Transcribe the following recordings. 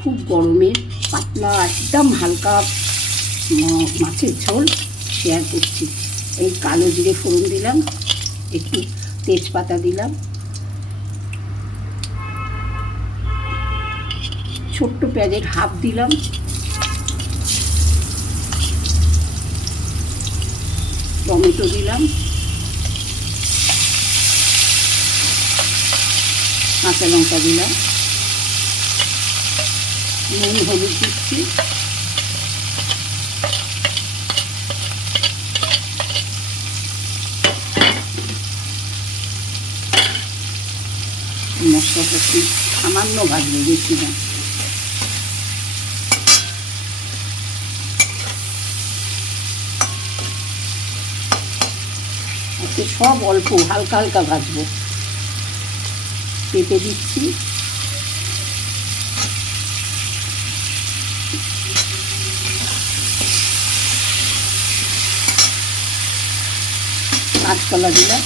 খুব গরমের পাতলা একদম হালকা মাছের ঝোল শেয়ার করছি। এই কালো জিরে ফোড়ন দিলাম, একটু তেজপাতা দিলাম, ছোট্ট পেঁয়াজের হাফ দিলাম, টমেটো দিলাম, কাঁচা লঙ্কা দিলাম, নুন হলুদ দিচ্ছি, মশলাটা একটু সামান্য ভাজবো, বেশি না। আজকে সব অল্প হালকা হালকা ভাজবো। পেঁপে দিচ্ছি, কাঁচকলা দিলাম,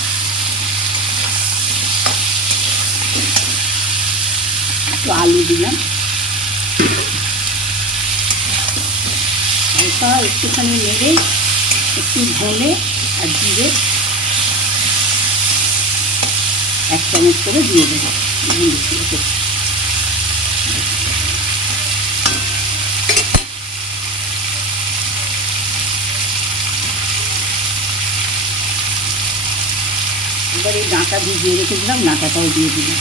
একটু আলু দিলাম, হালকা একটুখানি নেড়ে একটু ধনে আর জিরে 1 চামচ করে দিয়ে দেবো। এবার এই ডাঁটা ভিজিয়ে রেখেছিলাম, ডাঁটাটাও দিয়ে দিলাম।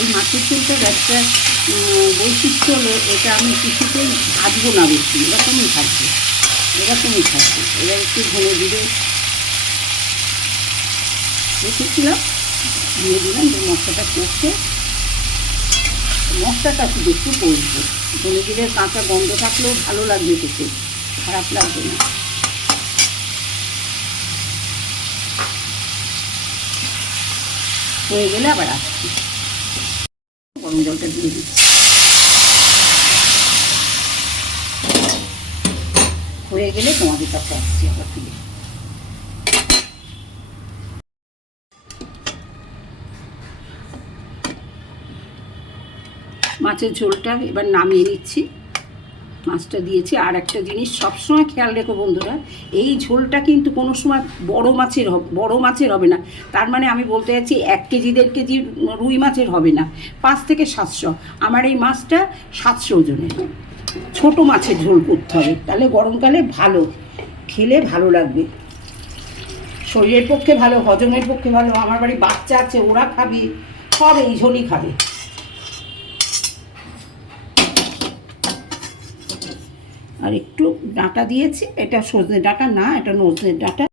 এই মাছের ঝোলটার একটা বৈশিষ্ট্য হলো, এটা আমি কিছুতেই ভাজবো না, বেশি এরকমই থাকবে, এরকমই থাকবে। এবার একটু ধনে জিরে রেখেছিলাম, দিয়ে দিলাম। যে মশলাটা করছে, মশলাটা শুধু একটু করবো। ধনে জিরের কাঁচা গন্ধ থাকলেও ভালো লাগবে, খেতে খারাপ লাগবে না। হয়ে গেলে আবার আসছি, গরম জলটা দিয়ে দিচ্ছি। হয়ে গেলে তোমাদের কাছে আসছি আবার ফিরে। মাছের ঝোলটা এবার নামিয়ে নিচ্ছি। মাছটা দিয়েছি। আর একটা জিনিস সবসময় খেয়াল রেখো বন্ধুরা, এই ঝোলটা কিন্তু কোনো সময় বড় মাছের হবে না। তার মানে আমি বলতে চাচ্ছি 1 কেজি 1.5 কেজি রুই মাছের হবে না, 5 থেকে 700। আমার এই মাছটা 700 ওজনের। ছোটো মাছের ঝোল করতে হবে, তাহলে গরমকালে ভালো খেলে ভালো লাগবে, শরীরের পক্ষে ভালো, হজমের পক্ষে ভালো। আমার বাড়ি বাচ্চা আছে, ওরা খাবে, সব এই ঝোলই খাবে। আর একটু ডাঁটা দিয়েছি, এটা সজনে ডাঁটা না, এটা নজনের ডাঁটা।